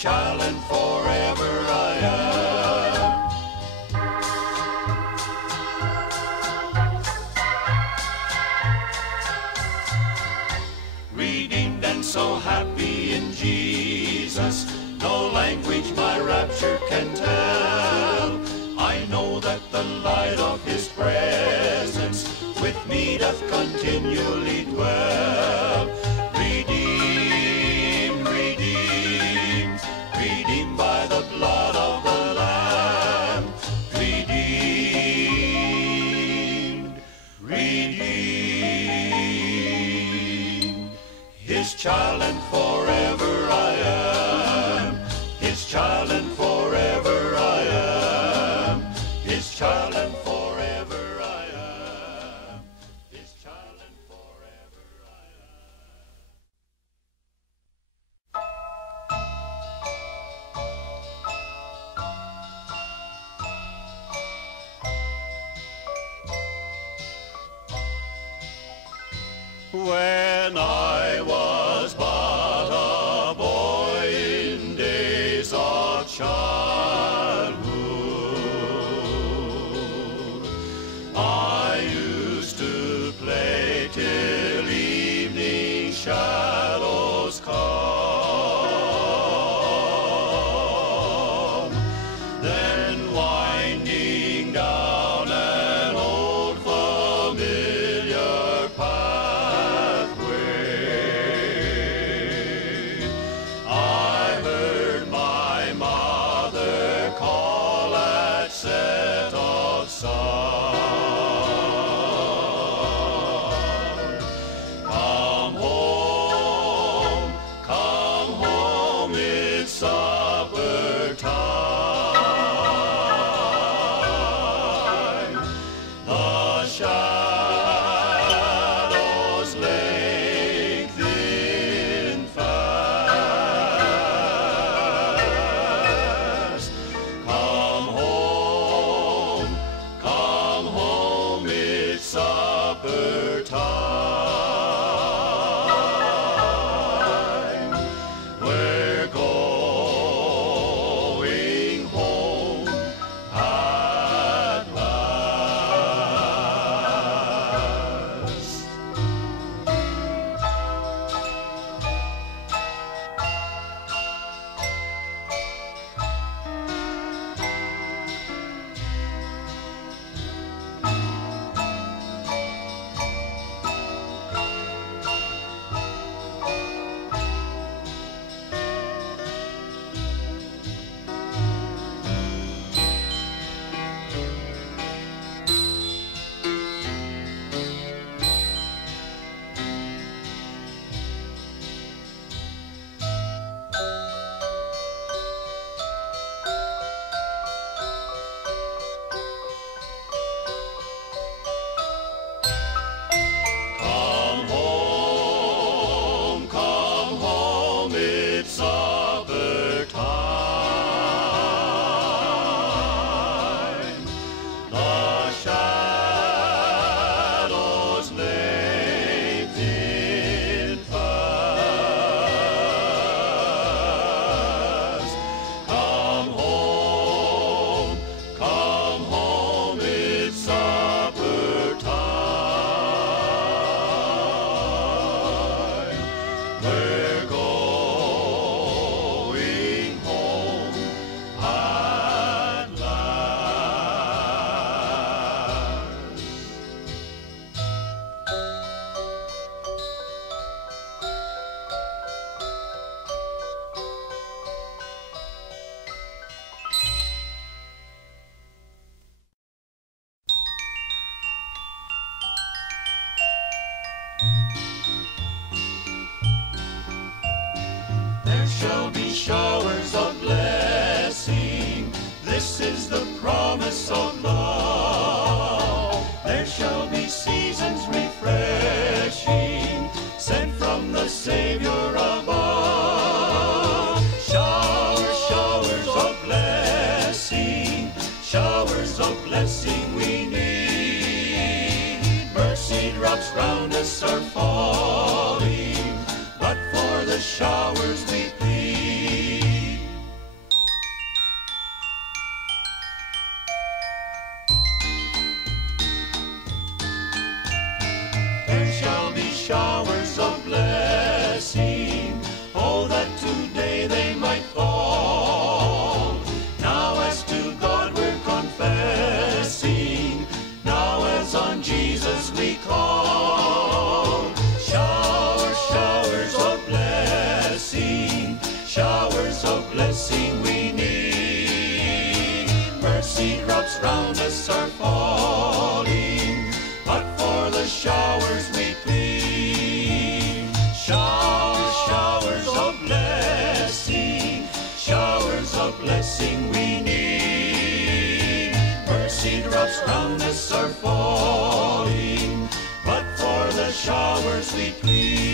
child and forever I am. Redeemed and so happy in Jesus, no language my rapture can tell. I know that the light of His presence with me doth continually dwell. Redeemed, redeemed, redeemed by the blood of the Lamb. Redeemed, redeemed. His child and forever I am. His child and forever I am. His child and forever I am. His child and forever I am. When I was but a boy in days of childhood, I used to play till evening shadows come. Then winding down an old familiar pathway, I heard my mother call at set of sun. Come home, it's supper time. The shadows lengthen fast. Come home, it's supper time. We're going home at last. Come home, it's supper time. The shadows lengthen fast. Come home, it's supper time. We're going home at last. There shall be showers of blessing. This is the promise of love. There shall be seasons refreshing, sent from the Savior above. Showers, showers of blessing, showers of blessing we need. Mercy drops round us are falling, but for the showers we plead. 'cause on Jesus we call. Showers, showers of blessing, showers of blessing we need. Mercy drops round us are falling, but for the showers we plead. Showers, showers of blessing, showers of blessing we need. Mercy drops round us are falling, but for the showers we plead.